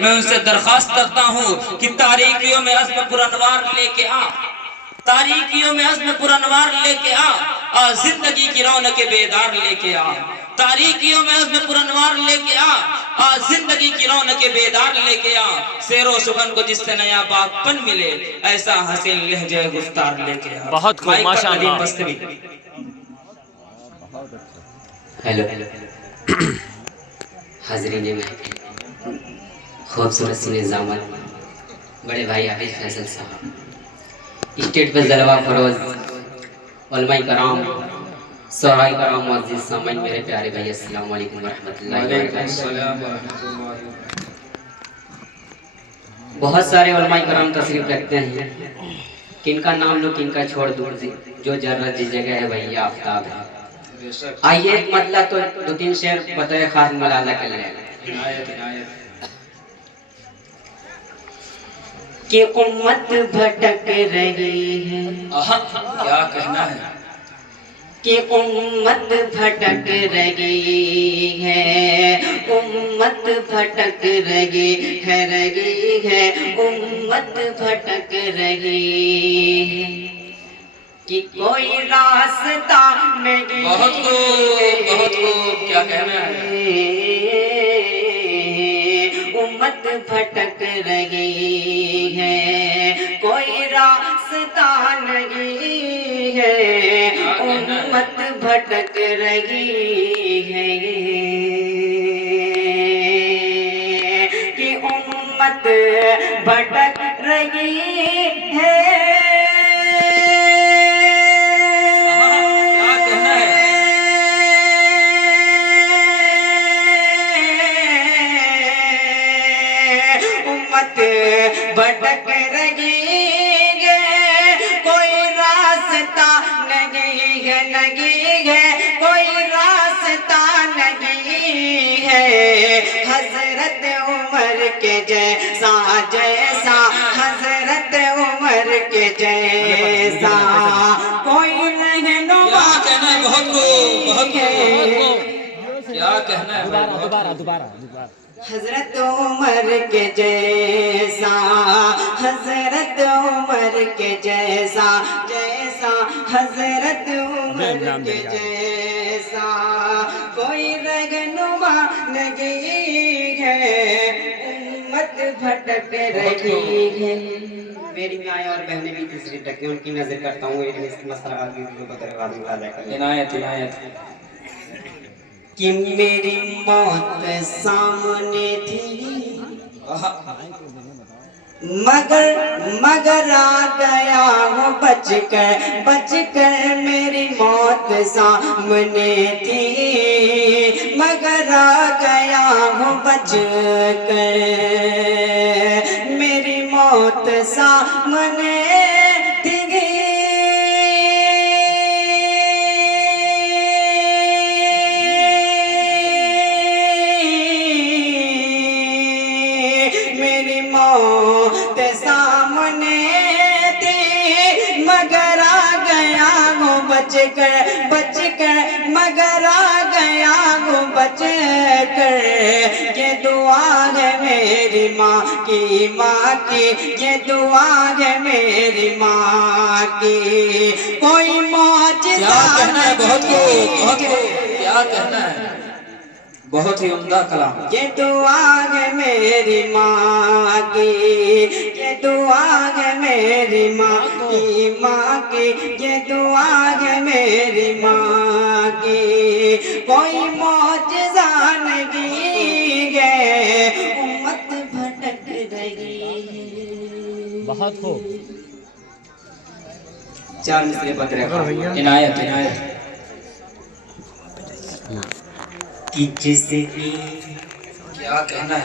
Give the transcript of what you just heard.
میں ان سے درخواست کرتا ہوں کہ تاریکیوں میں عزم پرانوار لے کے تاریکیوں میں عزم پرانوار لے کے زندگی کی رونق بیدار لے کے تاریکیوں میں عزم پرانوار لے کے زندگی کی رونق بیدار لے کے سیر و سخن کو جس سے نیا پاک پن ملے ایسا حسین لہجہ گفتار لے کے بہت خوب ماشاءاللہ. ہیلو حاضرین محفل، خوبصورت سی نظامت بڑے بھائی حافظ فیصل صاحب، اسٹیج پر جلوہ فروز علماء کرام، شعراء کرام، معزز سامعین، میرے پیارے بھائی، السلام علیکم ورحمۃ اللہ وبرکاتہ. بہت سارے علماء کرام تشریف رکھتے ہیں، کن کا نام لو کن کا چھوڑ دوں، جو جرت جس جگہ ہے وہی آفتاب ہے. آئیے ایک مطلب تو دو تین شعر بطور خاص ملازہ کر لیں. کہ امت بھٹک رہی ہے، کیا کہنا ہے، کہ امت بھٹک رہی ہے، امت بھٹک رہی ہے، امت بھٹک رہی ہے، کہ کوئی راستہ نہیں. بہت خوب کیا کہنا ہے، امت بھٹک رہی ہے، کوئی راستہ نہیں ہے، امت بھٹک رہی ہے، کہ امت بھٹک رہی ہے. بھٹک رہی ہے، کوئی راستہ نہیں ہے، کوئی راستہ نہیں ہے، حضرت عمر کے جیسا حضرت عمر کے جیسا کوئی رہنما نہیں ہے. کیا کہنا ہے، دوبارہ حضرت عمر کے جیسا، حضرت عمر کے جیسا حضرت عمر کے جیسا کوئی رہنما نہیں ہے، امت بھٹک رہی ہے. میری مائیں اور بہنیں بھی تشریف رکھتے ہیں، ان کی نظر کرتا ہوں عنایت کہ میری موت سامنے تھی، مگر آ گیا ہوں بچ کر میری موت سامنے تھی، مگر آ گیا ہوں بچ کر میری موت سامنے تھی. میری موت سامنے تھی، مگر آ گیا ہوں بچ کر مگر آ گیا ہوں بچ کر. یہ دعا ہے میری ماں کی یہ دعا ہے میری ماں کی، کوئی معجزہ نہیں. کیا کہنا ہے، بہت ہی عمدہ کلام. یہ دعا ہے میری ماں کی، یہ دعا ہے میری ماں کی، یہ دعا ہے میری ماں کی، کوئی معجزہ نہیں ہے، امت بھٹک رہی ہے. بہت خوب. چار مصرے بدرے عنایت کہ جس کی کیا کہنا ہے.